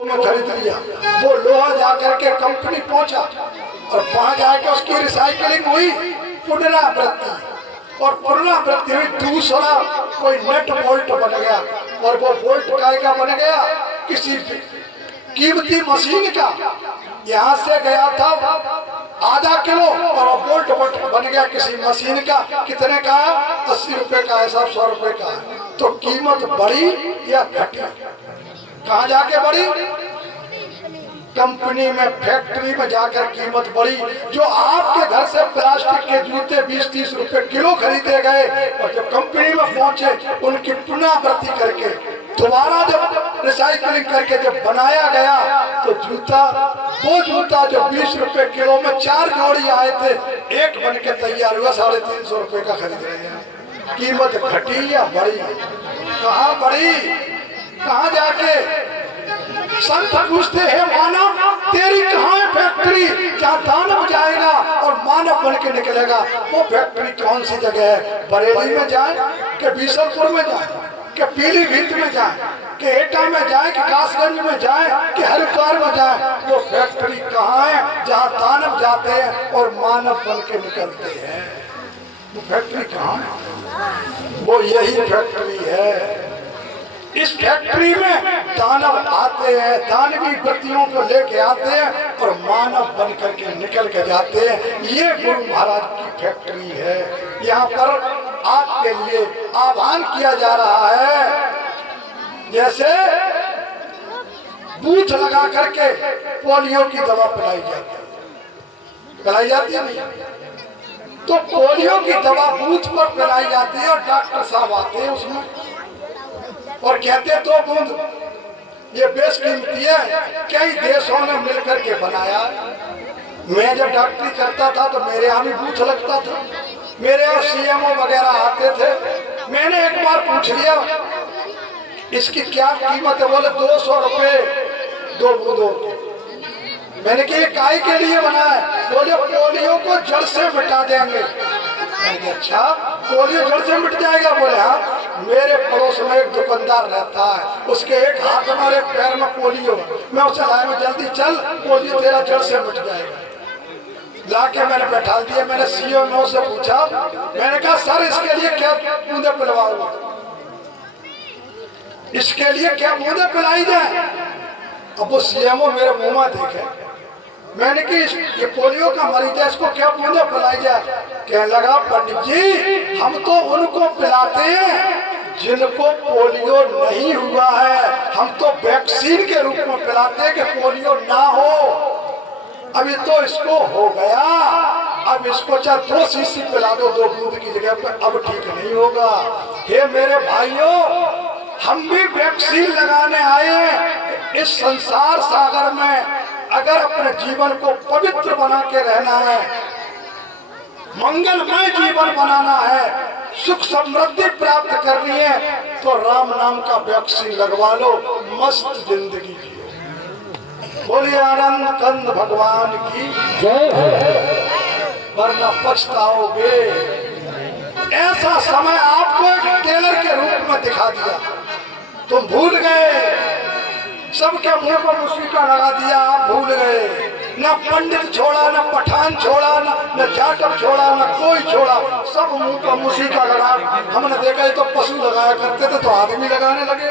खरीद लिया। वो लोहा जाकर के कंपनी पहुंचा और वहां जाके उसकी रिसाइकलिंग हुई, पुनरावृत्ति, और पुनरावृत्ति हुई, दूसरा कोई नट बोल्ट बन गया। और वो बोल्ट काय का बन गया? किसी कीमती मशीन का। यहाँ से गया था आधा किलो और वो बोल्ट बन गया किसी मशीन का। कितने का? 80 रुपए का है, 100 रुपए का है। तो कीमत बढ़ी या घटी? कहाँ जाके बढ़ी? कंपनी में, फैक्ट्री में जाकर कीमत बढ़ी। जो आपके घर से प्लास्टिक के जूते 20-30 रुपए किलो खरीदे गए और जब कंपनी में पहुंचे, उनकी पुनरावृत्ति करके दोबारा जब रिसाइकलिंग करके जब बनाया गया, तो वो जूता जो 20 रुपए किलो में 4 जोड़ी आए थे, एक बन के तैयार हुआ 350 रुपए का खरीद रहे हैं। कीमत घटी या बढ़ी? कहाँ बढ़ी? कहाँ जाके? संत पूछते हैं, मानव तेरी कहाँ है फैक्ट्री जहाँ दानव जाएगा और मानव बन के निकलेगा? वो फैक्ट्री कौन सी जगह है? बरेली में जाए कि बीसलपुर में जाए कि पीलीभीत में जाए कि एटा में जाए कि कासगंज में जाए कि हरिद्वार में जाए? वो फैक्ट्री कहाँ है जहाँ दानव जाते हैं और मानव बन के निकलते हैं? वो फैक्ट्री कहाँ है? वो यही फैक्ट्री है। इस फैक्ट्री में दानव आते हैं, दानवी वृत्तियों को लेके आते हैं और मानव बन करके निकल के जाते हैं। ये गुरु महाराज की फैक्ट्री है। यहाँ पर आपके लिए आह्वान किया जा रहा है, जैसे बूथ लगा करके पोलियो की दवा पिलाई जाती है नहीं? तो पोलियो की दवा बूथ पर पिलाई जाती है और डॉक्टर साहब आते हैं उसमें और कहते 2 बूंद, ये बेशकीमती है, कई देशों ने मिलकर के बनाया। मैं जब डॉक्टरी करता था तो मेरे यहाँ भी बूथ लगता था, मेरे यहाँ सीएमओ वगैरह आते थे। मैंने एक बार पूछ लिया इसकी क्या कीमत है? बोले 200 रुपए 2 बूंदों की। मैंने कहा काय के लिए बना है? बोले पोलियो को जड़ से मिटा देंगे। अच्छा, पोलियो जड़ से मिट जाएगा? बोले हाँ। मेरे पड़ोस में एक दुकानदार रहता है, उसके एक हाथ में और एक पैर में पोलियो। मैं उसे लाया, में जल्दी चल, पोलियो तेरा जड़ से मिट जाएगा। लाके मैंने बैठा दिया। मैंने सीएमओ से पूछा, मैंने कहा सर इसके लिए क्या बूंदे पिलवाऊं? इसके लिए क्या बूंदे पिलाई जाए? अब वो सीएमओ मेरे मुंह में देखे। मैंने कि ये पोलियो का मरीज है, इसको क्या बूंदे पिलाई जाए? कहने लगा, पंडित जी हम तो उनको पिलाते हैं जिनको पोलियो नहीं हुआ है। हम तो वैक्सीन के रूप में पिलाते हैं कि पोलियो ना हो। अभी तो इसको हो गया, अब इसको चाहे 2 शीशी पिला दो 2 बूंद की जगह पर, अब ठीक नहीं होगा। हे मेरे भाइयों, हम भी वैक्सीन लगाने आए हैं। इस संसार सागर में अगर अपने जीवन को पवित्र बना के रहना है, मंगलमय जीवन बनाना है, सुख समृद्धि प्राप्त करनी है, तो राम नाम का वैक्सीन लगवा लो, मस्त जिंदगी जियो। बोलिए आनंद कंद भगवान की जय हो। वरना पछताओगे। ऐसा समय आपको एक टेलर के रूप में दिखा दिया, तुम भूल गए। सबके मुंह पर मुस्लिका लगा दिया, आप भूल गए। न पंडित छोड़ा, न पठान छोड़ा, न जाटव छोड़ा, न कोई छोड़ा, सब मुंह पर मुस्लिका लगा। हमने देखा तो पशु लगाया करते थे तो आदमी लगाने लगे।